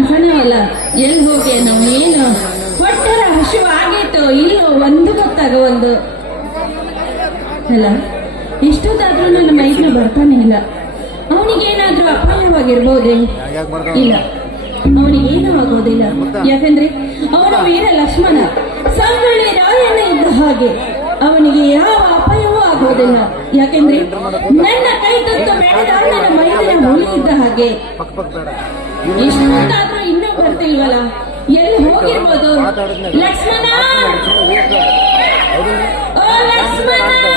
ಕಾಣಿಸೋಣವಲ್ಲ ಎಲ್ಲಿ ಹೋಗಿ ನಾವು ಏನು ಹೊಟ್ಟರ ಹಸಿವು ಆಗೈತೋ ಇಲ್ಲೋ ಒಂದು ಗೊತ್ತಾಗವಲ್ದು ಅಲ್ಲ, ಇಷ್ಟೊತ್ತಾದ್ರೂ ನನ್ನ ಮೈಸೂರು ಬರ್ತಾನೆ ಇಲ್ಲ. ಅವನಿಗೇನಾದ್ರೂ ಅಪಾಯವಾಗಿರ್ಬೋದೇ? ಇಲ್ಲ. ಅವನಿಗೇನೂ ಆಗೋದಿಲ್ಲ. ಯಾಕಂದ್ರೆ, ಅವನ ವೀರ ಲಕ್ಷ್ಮಣ. ಸಂಗಳಿ ರಾಯಣ್ಣ ಇದ್ದ ಹಾಗೆ, ಅವನಿಗೆ ಯಾವ ಅಪಾಯವೂ ಆಗೋದಿಲ್ಲ. ಯಾಕೆಂದ್ರೆ, ನನ್ನ ಕೈ ತುತ್ತ ಬೆಳೆದ ನನ್ನ ಮೈದಿನ ಇದ್ದ ಹಾಗೆ. ಇಷ್ಟೊತ್ತಾದ್ರೂ ಇನ್ನೂ ಬರ್ತಿಲ್ವಲ್ಲ? ಎಲ್ಲಿ ಹೋಗಿರ್ಬೋದು? ಲಕ್ಷ್ಮಣ! ಲಕ್ಷ್ಮಣ!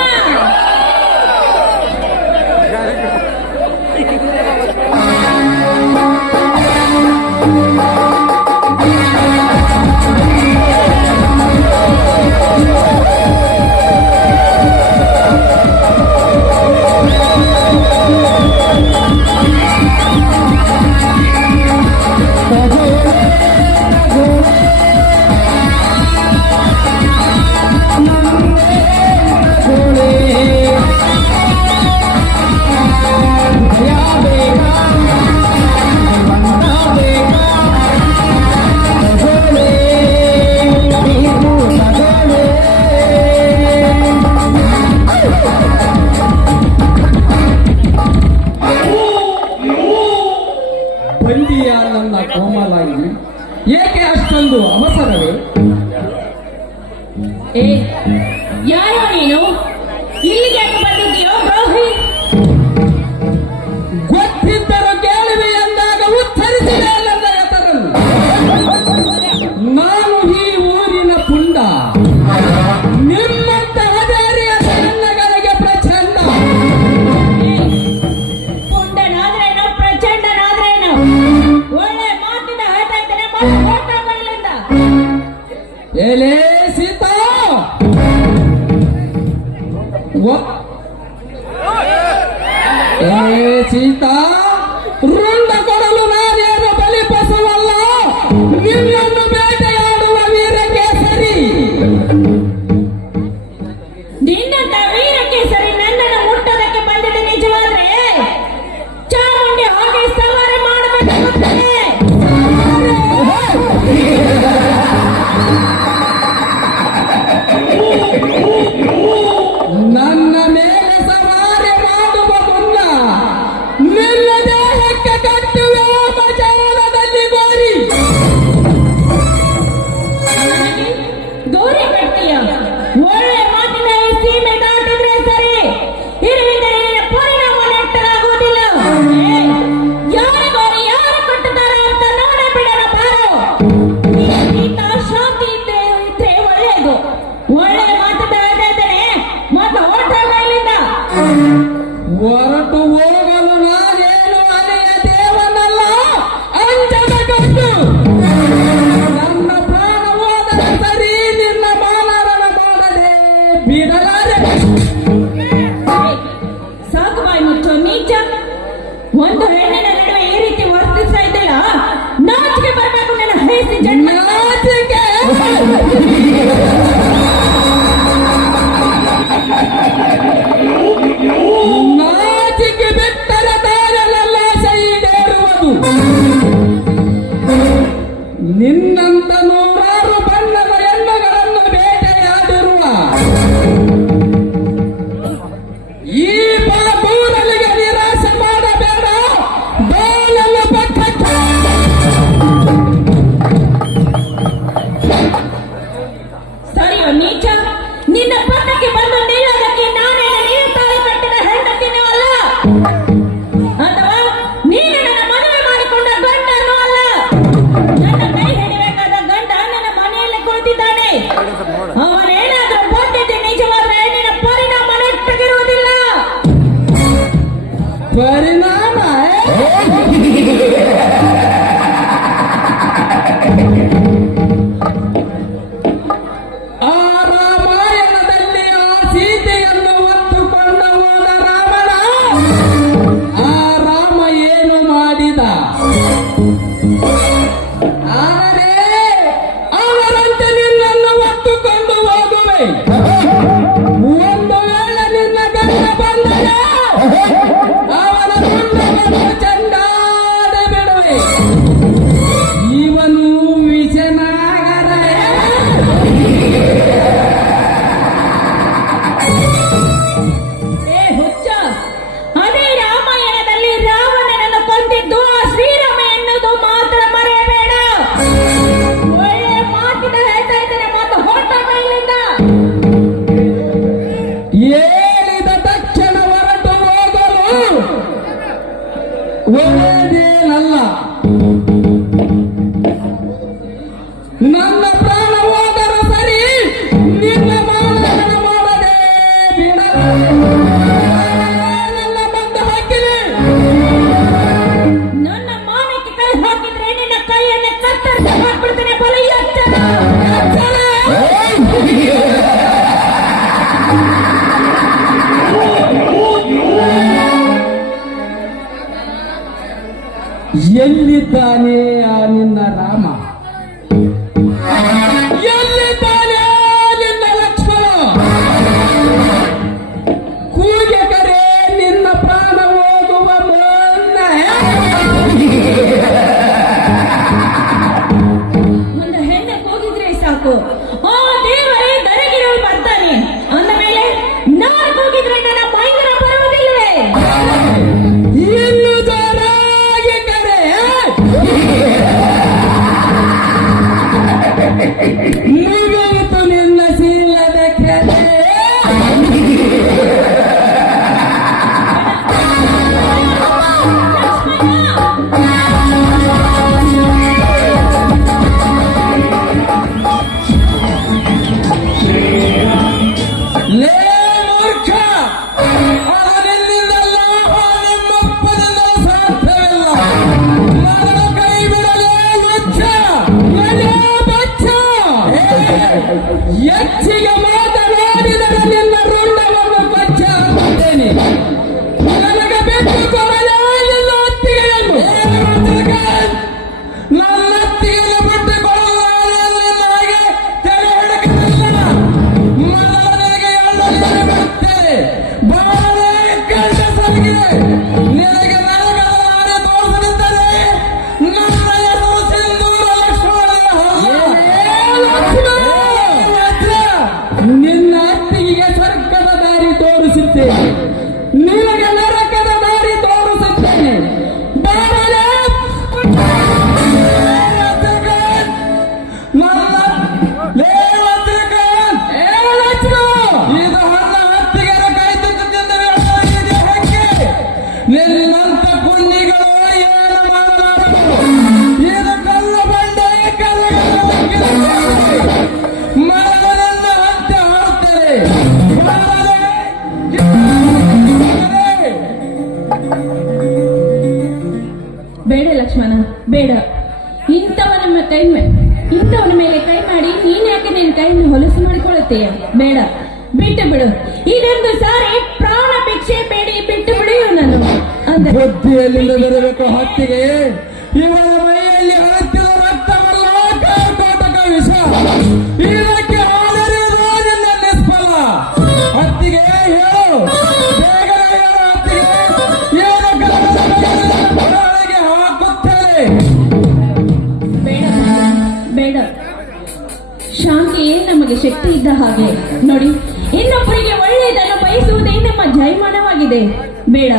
중국? 예, 진다. Oh, ಎಲ್ಲಿದ್ದಾನೆ ಆ ನಿನ್ನ ರಾಮ? ಎಲ್ಲಿದ್ದಾನೆ ನಿನ್ನ ಲಕ್ಷ್ಮಣ? ಕೂಗೆ ಕರೆ ನಿನ್ನ ಪ್ರಾಣ ಹೋಗುವ ಮೊನ್ನ ಒಂದು ಹೆಣ್ಣೆ ಹೋಗಿದ್ರೆ ಸಾಕು. ಮಾಡಿಕೊಳ್ಳುತ್ತೀಯ ಬೇಡ. ಬಿಟ್ಟು ಬಿಡು. ಇದೊಂದು ಸಾರಿ ಪ್ರಾಣ ಭಿಕ್ಷೆ ಬೇಡಿ ಬಿಟ್ಟು ಬಿಡು ನಾನು ಬುದ್ಧಿಯಲ್ಲಿ ಹತ್ತಿಗೆ ನಮಗೆ ಶಕ್ತಿ ಇದ್ದ ಹಾಗೆ. ನೋಡಿ, ಇನ್ನೊಬ್ಬರಿಗೆ ಒಳ್ಳೆಯದನ್ನು ಬಯಸುವುದೇ ನಮ್ಮ ಜಯಮಾನವಾಗಿದೆ. ಬೇಡ,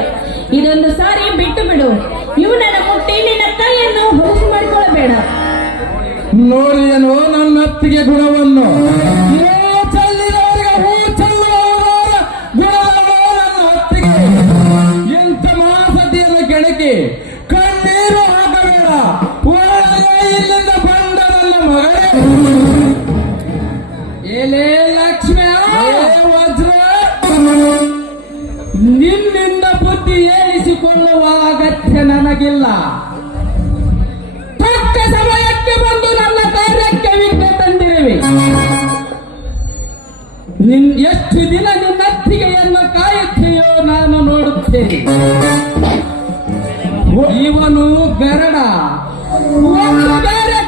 ಇದೊಂದು ಸಾರಿ ಬಿಟ್ಟು ಬಿಡು. ಇವನನ್ನು ಮುಟ್ಟಿ ನಿನ್ನ ಕೈಯನ್ನು ಹೊಲಸು ಮಾಡಿಕೊಳ್ಳಬೇಡ. ನೋಡಿ ನನ್ನ ಅತ್ತಿಗೆ ಗುಣವನ್ನು. ಅಗತ್ಯ ನನಗಿಲ್ಲ. ತಕ್ಕ ಸಮಯಕ್ಕೆ ಬಂದು ನನ್ನ ಕಾರ್ಯಕ್ಕೆ ವಿಘ್ನ ತಂದಿರುವೆ. ನಿನ್ ಎಷ್ಟು ದಿನ ನಿನ್ನ ಅತ್ತಿಗೆಯನ್ನು ಕಾಯುತ್ತೆಯೋ ನಾನು ನೋಡುತ್ತೇನೆ. ಇವನು ಗರಡ. ಒಂದು ಬೇರೆ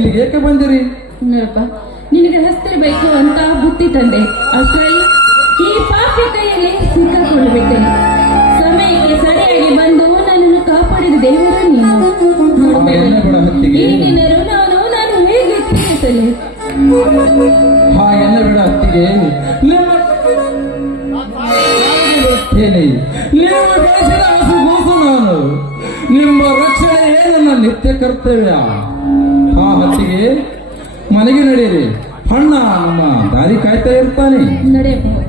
ಇಲ್ಲಿಗೆ ಏಕೆ ಬಂದಿರಿ? ನೋಡಪ್ಪ ನಿನಗೆ ಹಸ್ತಿರ್ಬೇಕು ಅಂತ ಬುತ್ತಿ ತಂದೆ. ಅಷ್ಟರಲ್ಲಿ ಈ ಪಾಪಿ ಕೈಯಲ್ಲಿ ಸಿಕ್ಕಾಕೊಂಡ್ಬಿಟ್ಟೆ ಸಮಯಕ್ಕೆ ಸರಿಯಾಗಿ ಬಂದು ನನ್ನನ್ನು ಕಾಪಾಡಿದ ದೇವರ ನೀನು. ಈ ದಿನರು ನಾನು ನಾನು ಹೇಗೆ ತಿಳಿಸಲಿ ಹಾಗೆಲ್ಲ ಬಿಡ ಹೊತ್ತಿಗೆ. ನೀವು ಬೆಳೆಸಿದ ಹಸು ನಾನು. ನಿಮ್ಮ ರಕ್ಷಣೆಯೇ ನನ್ನ ನಿತ್ಯ ಕರ್ತವ್ಯ? ಮನೆಗೆ ನಡೆಯಿರಿ. ಅಣ್ಣ ನಮ್ಮ ದಾರಿ ಕಾಯ್ತಾ ಇರ್ತಾನೆ. ನಡೆಯಪ್ಪ